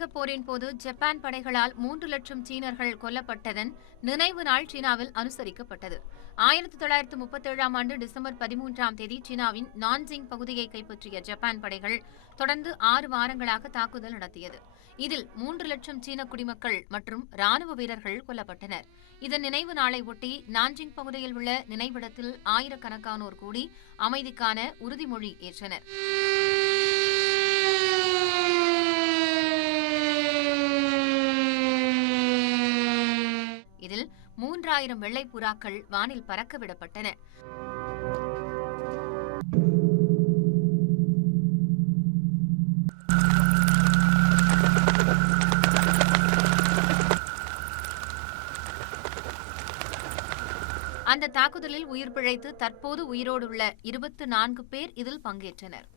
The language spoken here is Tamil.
உலகப் போரின் போது ஜப்பான் படைகளால் 3,00,000 சீனர்கள் கொல்லப்பட்டதன் நினைவு நாள் சீனாவில் அனுசரிக்கப்பட்டது. 1937ஆம் ஆண்டு டிசம்பர் 13ஆம் தேதி சீனாவின் நான்ஜிங் பகுதியை கைப்பற்றிய ஜப்பான் படைகள் தொடர்ந்து 6 வாரங்களாக தாக்குதல் நடத்தியது. இதில் 3,00,000 சீன குடிமக்கள் மற்றும் ராணுவ வீரர்கள் கொல்லப்பட்டனர். இதன் நினைவு நாளை ஒட்டி நான்ஜிங் பகுதியில் உள்ள நினைவிடத்தில் ஆயிரக்கணக்கானோர் கூடி அமைதிக்கான உறுதிமொழி ஏற்றனர். இதில் 3000 வெள்ளை புறாக்கள் வானில் பறக்க விடப்பட்டன. அந்த தாக்குதலில் உயிர் பிழைத்து தற்போது உயிரோடு உள்ள 24 பேர் இதில் பங்கேற்றனர்.